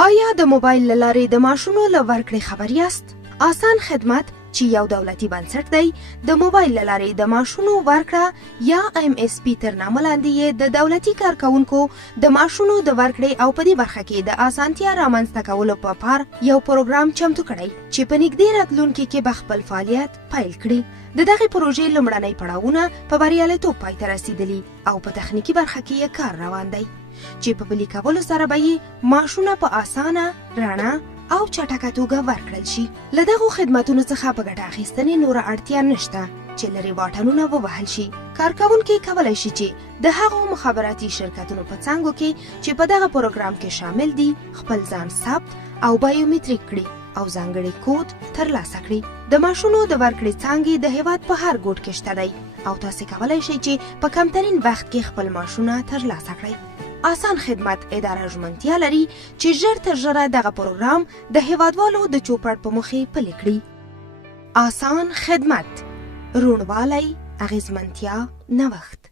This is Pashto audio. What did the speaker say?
آیا د موبایل له لارې د معاشونو له ورکړې خبر یاست؟ آسان خدمت چې یو دولتي بنسټ دی د موبایل له لارې د معاشونو ورکړه یا MSP تر نامه لاندې د دولتي کارکونکو د معاشونو د ورکړې او په دې برخه کې د اسانتیا رامنځته کولو په پار یو پروګرام چمتو کړی چې په نږدې راتلونکي کې به خپل فعالیت پیل کړي. د دغه پروژې لومړنۍ پړاوونه په بریالیتوب پای ته رسیدلي او په تخنیکي برخه کې یې کار روان دی چې په پلي کولو سره به یې معاشونه په اسانه، رڼا او چټکه توګه ورکړل شي. له دغو خدمتونو څخه په ګټه اخیستنې نوره اړتیا نشته چې لرې واټنونه ووهل شي. کارکوونکي کولی شي چې د هغو مخابراتي شرکتونو په څانګو کې چې په دغه پروګرام کې شامل دي خپل ځان ثبت او بایومتریک کړي او ځانګړی کود ترلاسه کړي. د معاشونو د ورکړې څانګې د هیواد په هر ګوټ کې شته دی او تاسې کولی شئ چې په کمترین وخت کې خپل معاشونه ترلاسه کړئ. آسان خدمت اداره ژمنتیا لري چې ژر تر ژره دغه پروګرام د هیوادوالو د چوپړ په مخې پلی کړي. آسان خدمت، روڼوالی، اغیزمنتیا، نوښت.